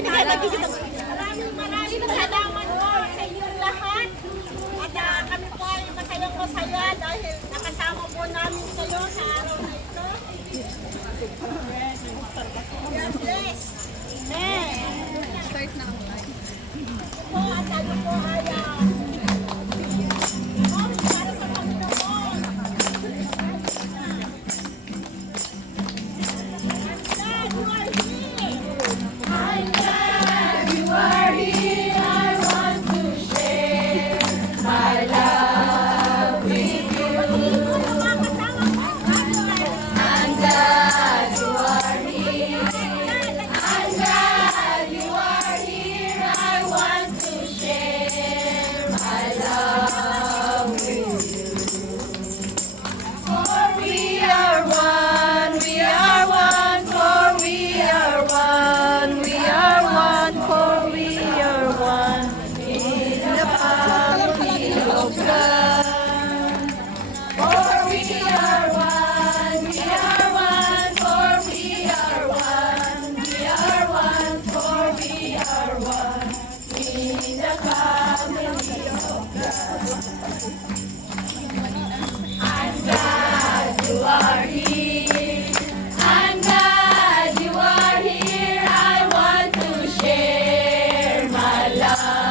maraming salamat po sa inyong lahat. At kami po ay masaya dahil nakasama po namin kayo sa araw na ito. God bless. Amen. Start na ako. Po at tayo po ay para sa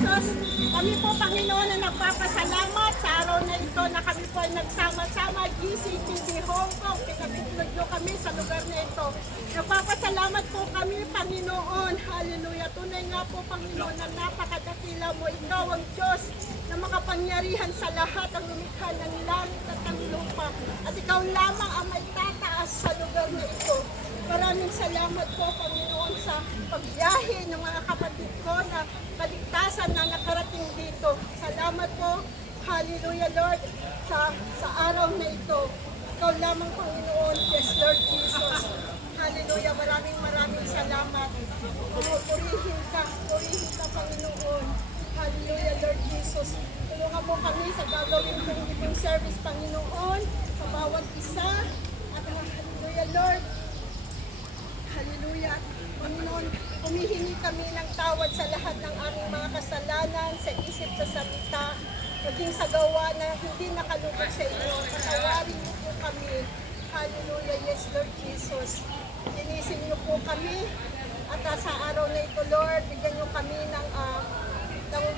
Panginoon. Kami po, Panginoon, na nagpapasalamat sa araw na ito na kami po ay nagsama-sama GCTV Hong Kong. Pinapitulog nyo kami sa lugar na ito. Nagpapasalamat po kami, Panginoon. Hallelujah. Tunay nga po, Panginoon, na napakadakila mo. Ikaw ang Diyos na makapangyarihan sa lahat ang lumikha ng langit at ng lupa. At ikaw lamang ang may tataas sa lugar na ito. Maraming salamat po, Panginoon, sa pagbiyahe ng mga kapatid ko na kaligtasan na nakarating dito. Salamat po, hallelujah, Lord, sa araw na ito. Ikaw lamang, Panginoon. Yes, Lord Jesus. Hallelujah, maraming salamat. Panginoon, humihingi kami ng tawad sa lahat ng aming mga kasalanan, sa isip, sa salita, maging sa gawa na hindi nakalugod sa inyo. Patawarin niyo po kami. Hallelujah, yes Lord Jesus. Linisin niyo po kami. At sa araw na ito, Lord, bigyan niyo kami ng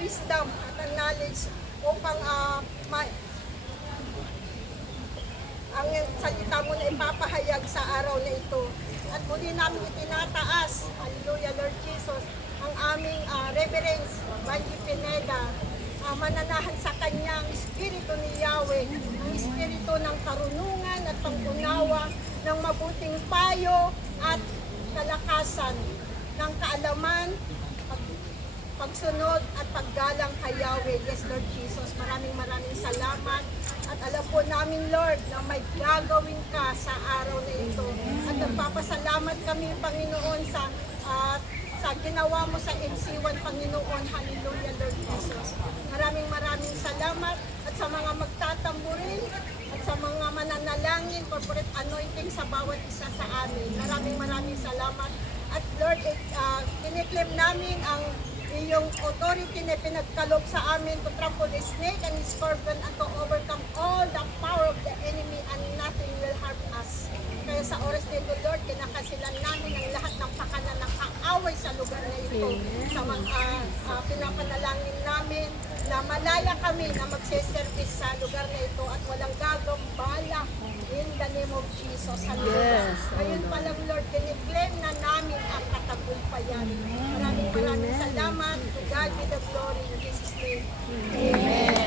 wisdom at ng knowledge upang ang salita mo na ipapahayag sa araw na ito. At muli namin itinataas, hallelujah Lord Jesus, ang aming Reverence Banji Pineda, mananahan sa kanyang Espiritu ni Yahweh, ang Espiritu ng karunungan at pangunawa, ng mabuting payo at kalakasan, ng kaalaman, pagsunod at paggalang kay Yahweh. Yes, Lord Jesus, maraming salamat. At alam po namin, Lord, na may gagawin ka sa araw na ito. At nagpapasalamat kami, Panginoon, sa ginawa mo sa MC1, Panginoon. Hallelujah, Lord Jesus. Maraming salamat. At sa mga magtatamburin, at sa mga mananalangin, corporate anointing sa bawat isa sa amin. Maraming salamat. At Lord, kiniklaim namin ang iyong authority na pinagkaloob sa amin to trample the snake and his scorpion and to overcome all the power of the enemy and nothing will harm us. Kaya sa oras nito, Lord, kinakasilan namin ang lahat ng pakana ng kaaway sa lugar na ito. Sa mga pinapanalangin namin na malaya kami na magsiservice sa lugar na ito at walang gagambala in the name of Jesus. Hallelujah. Ngayon pa lang, Lord, kiniklaim na namin ang katagumpayan. Maraming salamat. To God be the glory in Jesus' name. Amen.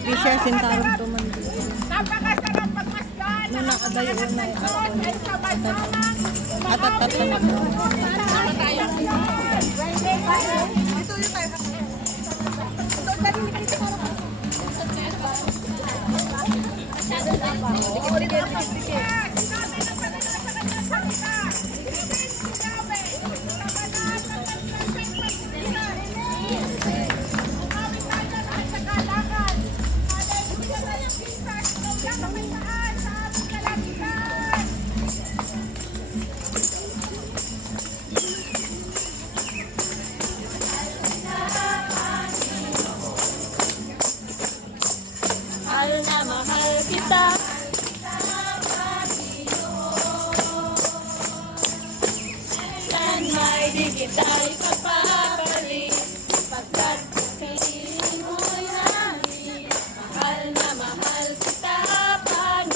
Di siya sintarong tumandi. Napakasarap pagmasdan. Nung nakadayo na at na Mahal na mahal kita. Yan may di kita ipagpapalit, pagkat piliin mo'y namin. Mahal na mahal kita, Panginoon.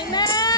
Amen!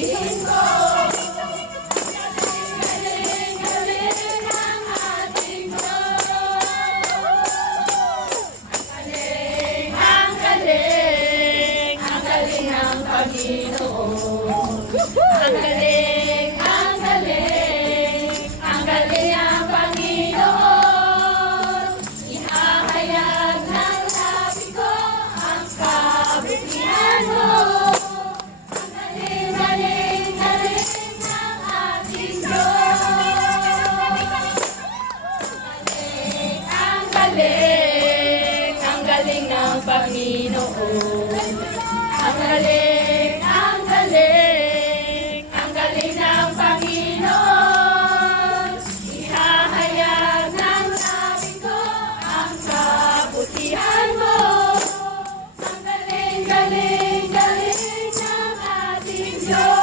sasabihin ko. Galing, galing ang ating Diyos. Ang galing ng Panginoon. Ang galing, ang galing, ang galing ang Panginoon. Ihahayag ng labi ko ang kabutihan mo. Ang galing, galing, galing ng ating Diyos. Ang galing, ang galing ng Panginoon. Ang galing, ang galing, ang galing ng Panginoon. Ihahayag ng labi ko ang kabutihan mo. Ang galing, galing, galing ng ating Diyos.